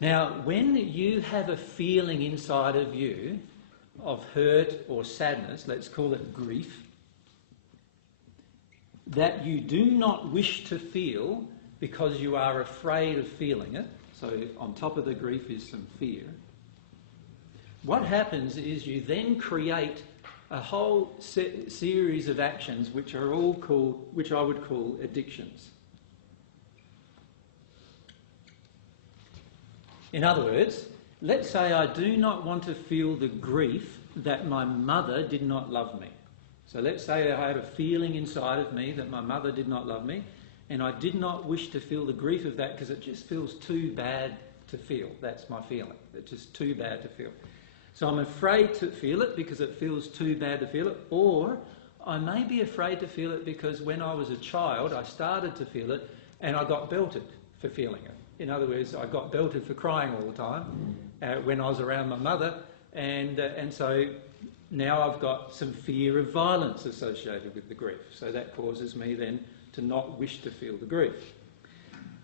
Now, when you have a feeling inside of you of hurt or sadness, let's call it grief, that you do not wish to feel because you are afraid of feeling it, so on top of the grief is some fear, what happens is you then create a whole series of actions which are all called, which I would call addictions. In other words, let's say I do not want to feel the grief that my mother did not love me. So let's say I had a feeling inside of me that my mother did not love me, and I did not wish to feel the grief of that because it just feels too bad to feel. That's my feeling. It's just too bad to feel. So I'm afraid to feel it because it feels too bad to feel it, or I may be afraid to feel it because when I was a child I started to feel it and I got belted for feeling it. In other words, I got belted for crying all the time when I was around my mother, and so now I've got some fear of violence associated with the grief. So that causes me then to not wish to feel the grief.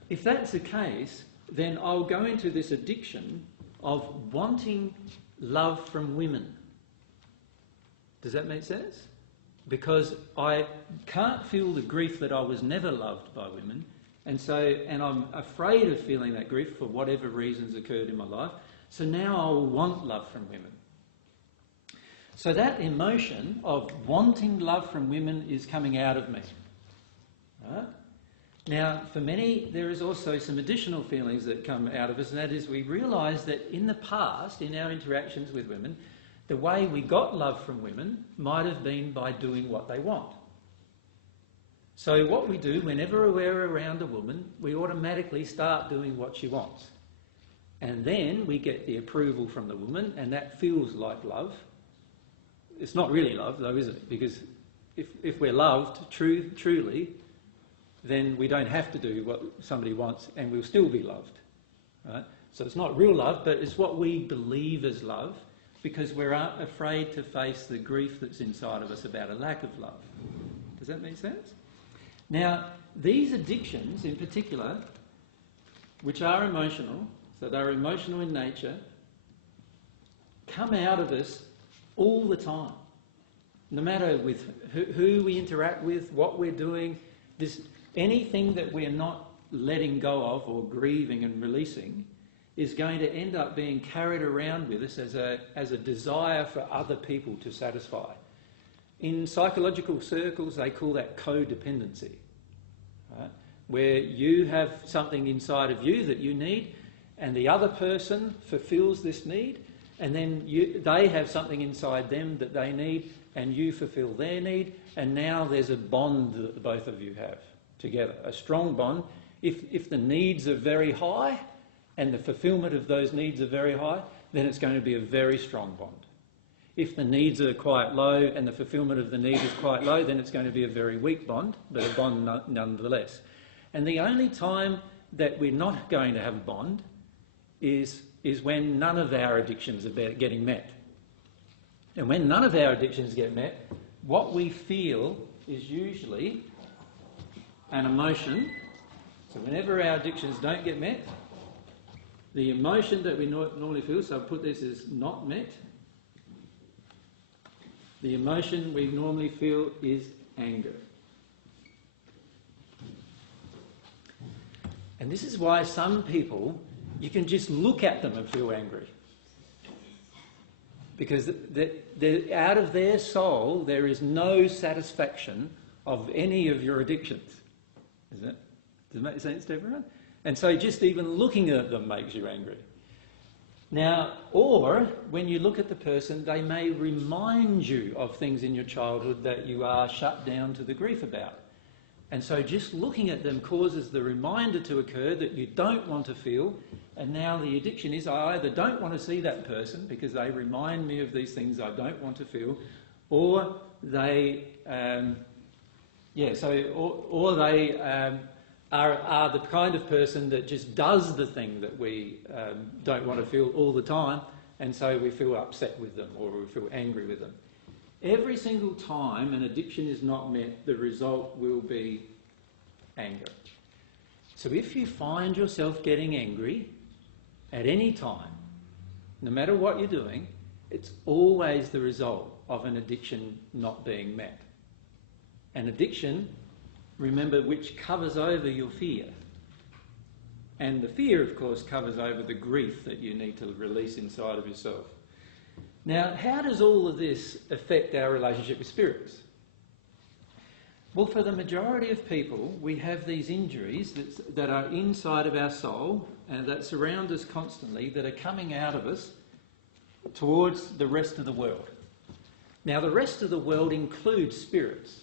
If that's the case, then I'll go into this addiction of wanting love from women. Does that make sense? Because I can't feel the grief that I was never loved by women, and I'm afraid of feeling that grief for whatever reasons occurred in my life, so now I'll want love from women. So that emotion of wanting love from women is coming out of me. Right? Now, for many, there is also some additional feelings that come out of us, and that is we realise that in the past, in our interactions with women, the way we got love from women might have been by doing what they want. So what we do whenever we're around a woman, we automatically start doing what she wants. And then we get the approval from the woman, and that feels like love. It's not really love, though, is it? Because if we're loved truly, then we don't have to do what somebody wants and we'll still be loved. Right? So it's not real love, but it's what we believe is love because we're afraid to face the grief that's inside of us about a lack of love. Does that make sense? Now, these addictions in particular, which are emotional, so they're emotional in nature, come out of us all the time. No matter with who we interact with, what we're doing, anything that we're not letting go of or grieving and releasing is going to end up being carried around with us as a desire for other people to satisfy. In psychological circles, they call that co-dependency, right? Where you have something inside of you that you need, and the other person fulfills this need, and then they have something inside them that they need, and you fulfill their need, and now there's a bond that the both of you have together, a strong bond. If the needs are very high and the fulfilment of those needs are very high, then it's going to be a very strong bond. If the needs are quite low and the fulfilment of the need is quite low, then it's going to be a very weak bond, but a bond nonetheless. And the only time that we're not going to have a bond is when none of our addictions are getting met. And when none of our addictions get met, what we feel is usually an emotion. So whenever our addictions don't get met, the emotion that we normally feel, so I'll put this as not met, the emotion we normally feel is anger. And this is why some people, you can just look at them and feel angry. Because out of their soul, there is no satisfaction of any of your addictions. Does it make sense to everyone? And so just even looking at them makes you angry. Now, or when you look at the person, they may remind you of things in your childhood that you are shut down to the grief about. And so just looking at them causes the reminder to occur that you don't want to feel, and now the addiction is I either don't want to see that person because they remind me of these things I don't want to feel, or they, are the kind of person that just does the thing that we don't want to feel all the time, and so we feel upset with them or we feel angry with them. Every single time an addiction is not met, the result will be anger. So if you find yourself getting angry at any time, no matter what you're doing, it's always the result of an addiction not being met. An addiction, remember, which covers over your fear. And the fear, of course, covers over the grief that you need to release inside of yourself. Now, how does all of this affect our relationship with spirits? Well, for the majority of people, we have these injuries that are inside of our soul and that surround us constantly, that are coming out of us towards the rest of the world. Now, the rest of the world includes spirits.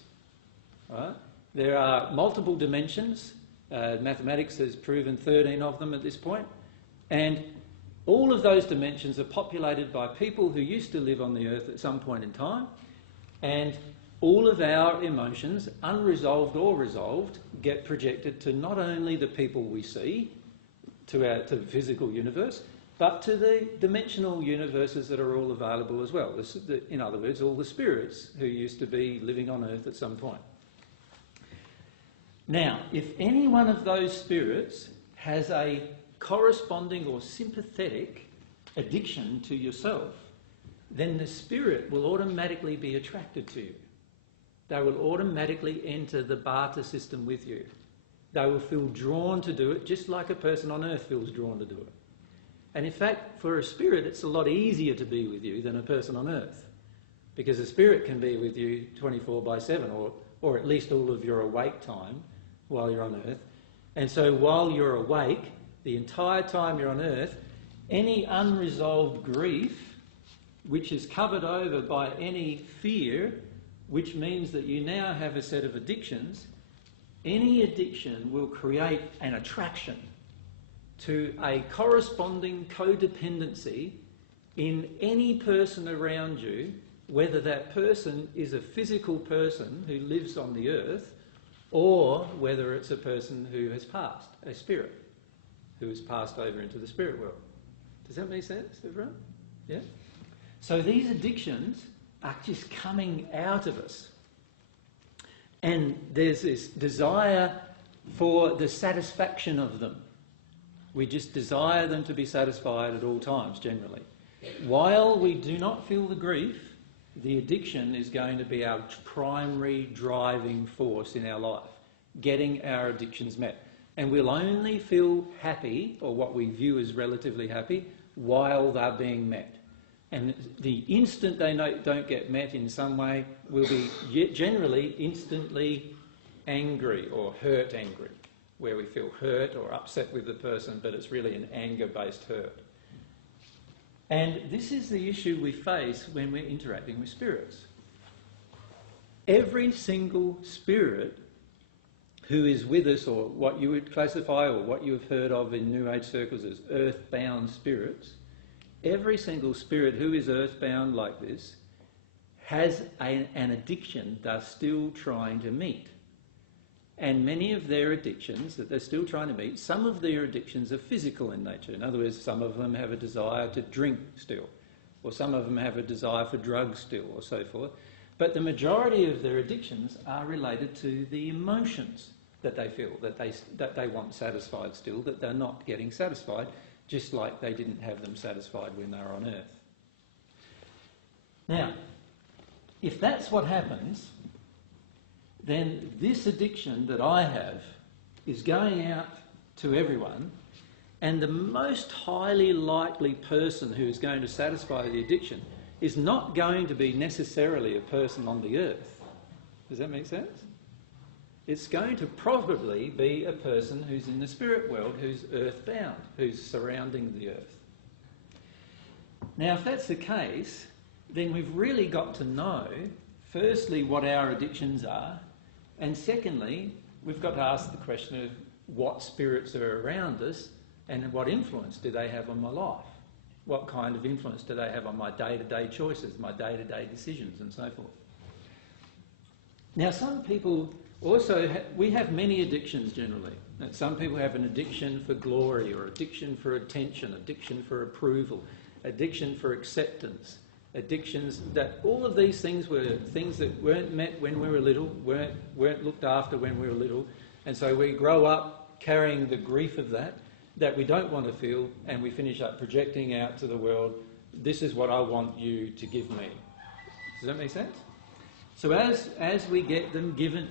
Right? There are multiple dimensions. Mathematics has proven 13 of them at this point. And all of those dimensions are populated by people who used to live on the earth at some point in time. And all of our emotions, unresolved or resolved, get projected to not only the people we see, to the physical universe, but to the dimensional universes that are all available as well. In other words, all the spirits who used to be living on earth at some point. Now, if any one of those spirits has a corresponding or sympathetic addiction to yourself, then the spirit will automatically be attracted to you. They will automatically enter the barter system with you. They will feel drawn to do it just like a person on earth feels drawn to do it. And in fact, for a spirit, it's a lot easier to be with you than a person on earth, because a spirit can be with you 24/7, or at least all of your awake time while you're on earth. And so while you're awake, the entire time you're on earth, any unresolved grief, which is covered over by any fear, which means that you now have a set of addictions, any addiction will create an attraction to a corresponding codependency in any person around you, whether that person is a physical person who lives on the earth, or whether it's a person who has passed, a spirit who has passed over into the spirit world. Does that make sense, everyone? Yeah? So these addictions are just coming out of us. And there's this desire for the satisfaction of them. We just desire them to be satisfied at all times, generally. While we do not feel the grief, the addiction is going to be our primary driving force in our life, getting our addictions met. And we'll only feel happy, or what we view as relatively happy, while they're being met. And the instant they don't get met in some way, we'll be generally instantly angry or hurt angry, where we feel hurt or upset with the person, but it's really an anger-based hurt. And this is the issue we face when we're interacting with spirits. Every single spirit who is with us, or what you would classify or what you have heard of in New Age circles as earthbound spirits, every single spirit who is earthbound like this has an addiction they're still trying to meet. And many of their addictions that they're still trying to meet, some of their addictions are physical in nature. In other words, some of them have a desire to drink still, or some of them have a desire for drugs still, or so forth. But the majority of their addictions are related to the emotions that they feel, that they want satisfied still, that they're not getting satisfied, just like they didn't have them satisfied when they were on earth. Now, if that's what happens, then this addiction that I have is going out to everyone, and the most highly likely person who is going to satisfy the addiction is not going to be necessarily a person on the earth. Does that make sense? It's going to probably be a person who's in the spirit world, who's earthbound, who's surrounding the earth. Now, if that's the case, then we've really got to know, firstly, what our addictions are, and secondly, we've got to ask the question of what spirits are around us and what influence do they have on my life. What kind of influence do they have on my day-to-day choices, my day-to-day decisions, and so forth. Now, some people also, we have many addictions generally. Some people have an addiction for glory, or addiction for attention, addiction for approval, addiction for acceptance, addictions that all of these things were things that weren't met when we were little, weren't looked after when we were little, and so we grow up carrying the grief of that. that we don't want to feel, and we finish up projecting out to the world, this is what I want you to give me. Does that make sense? So as we get them given,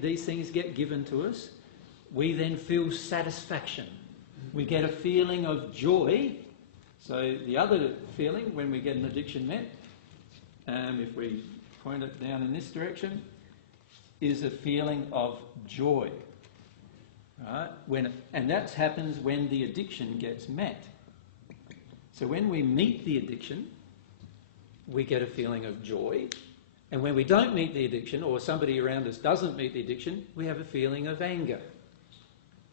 these things get given to us, we then feel satisfaction. We get a feeling of joy. So the other feeling when we get an addiction met, if we point it down in this direction, is a feeling of joy. Right? And that happens when the addiction gets met. So when we meet the addiction, we get a feeling of joy. And when we don't meet the addiction, or somebody around us doesn't meet the addiction, we have a feeling of anger.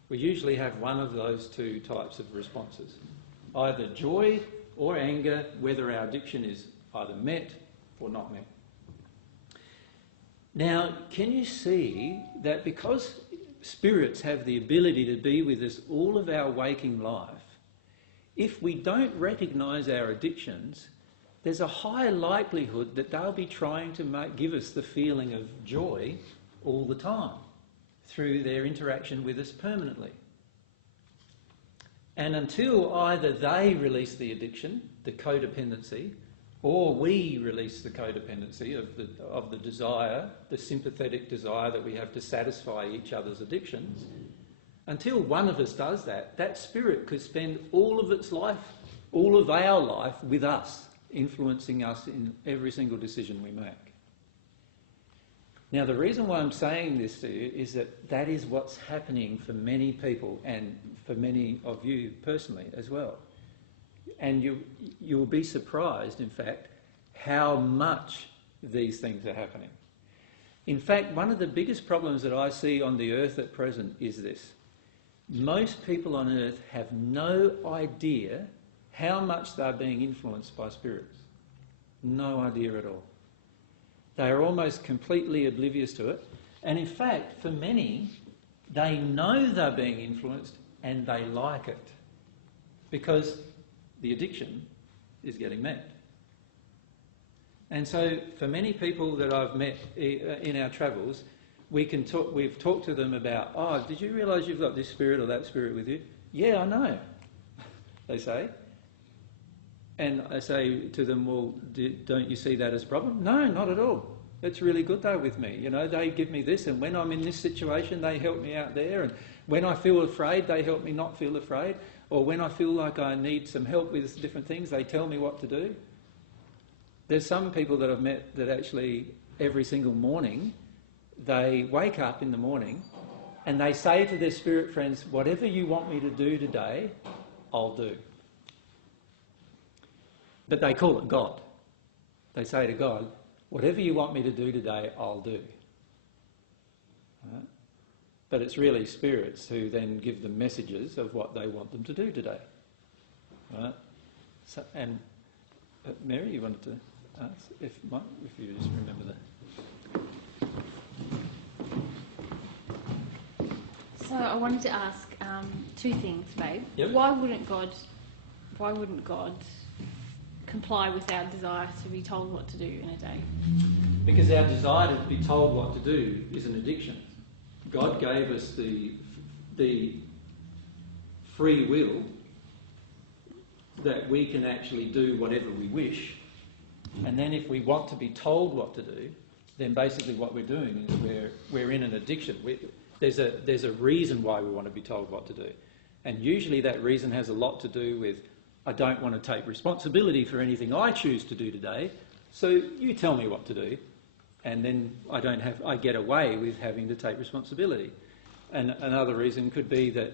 We usually have one of those two types of responses. Either joy or anger, whether our addiction is either met or not met. Now, can you see that because spirits have the ability to be with us all of our waking life, if we don't recognise our addictions, there's a high likelihood that they'll be trying to give us the feeling of joy all the time through their interaction with us permanently. And until either they release the addiction, the codependency, or we release the codependency of the desire, the sympathetic desire that we have to satisfy each other's addictions, until one of us does that, that spirit could spend all of its life, all of our life with us, influencing us in every single decision we make. Now, the reason why I'm saying this to you is that that is what's happening for many people and for many of you personally as well. And you'll be surprised, in fact, how much these things are happening. In fact, one of the biggest problems that I see on the earth at present is this. Most people on earth have no idea how much they're being influenced by spirits. No idea at all. They are almost completely oblivious to it. And in fact, for many, they know they're being influenced and they like it because the addiction is getting met. And so for many people that I've met in our travels, we've talked to them about, oh, did you realise you've got this spirit or that spirit with you? Yeah, I know, they say. And I say to them, well, don't you see that as a problem? No, not at all. It's really good they're with me. You know, they give me this, and when I'm in this situation, they help me out there. And when I feel afraid, they help me not feel afraid. Or when I feel like I need some help with different things, they tell me what to do. There's some people that I've met that actually every single morning, they wake up in the morning and they say to their spirit friends, whatever you want me to do today, I'll do. But they call it God. They say to God, whatever you want me to do today, I'll do. Right? But it's really spirits who then give them messages of what they want them to do today. Right? So, and Mary, you wanted to ask if you just remember that. So I wanted to ask two things, babe. Yep. Why wouldn't God comply with our desire to be told what to do in a day? Because our desire to be told what to do is an addiction. God gave us the free will that we can actually do whatever we wish. And then if we want to be told what to do, then basically what we're doing is we're in an addiction. There's a reason why we want to be told what to do. And usually that reason has a lot to do with, I don't want to take responsibility for anything I choose to do today, so you tell me what to do, and then I get away with having to take responsibility. And another reason could be that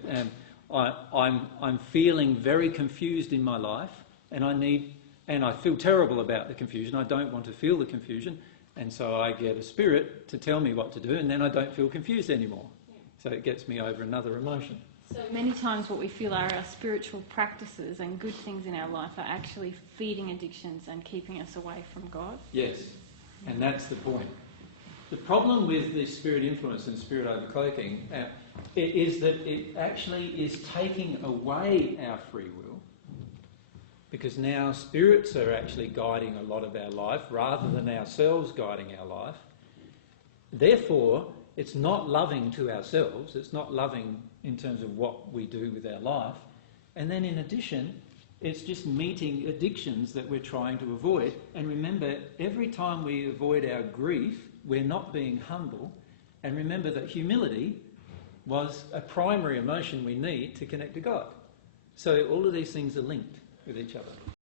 I'm feeling very confused in my life, and I feel terrible about the confusion. I don't want to feel the confusion, and so I get a spirit to tell me what to do, and then I don't feel confused anymore. So it gets me over another emotion. So many times what we feel are our spiritual practices and good things in our life are actually feeding addictions and keeping us away from God. Yes, and that's the point. The problem with this spirit influence and spirit overcloaking is that it actually is taking away our free will, because now spirits are actually guiding a lot of our life rather than ourselves guiding our life. Therefore, it's not loving to ourselves, it's not loving in terms of what we do with our life, And then in addition, it's just meeting addictions that we're trying to avoid. And remember, every time we avoid our grief, we're not being humble. And remember that humility was a primary emotion we need to connect to God. So all of these things are linked with each other.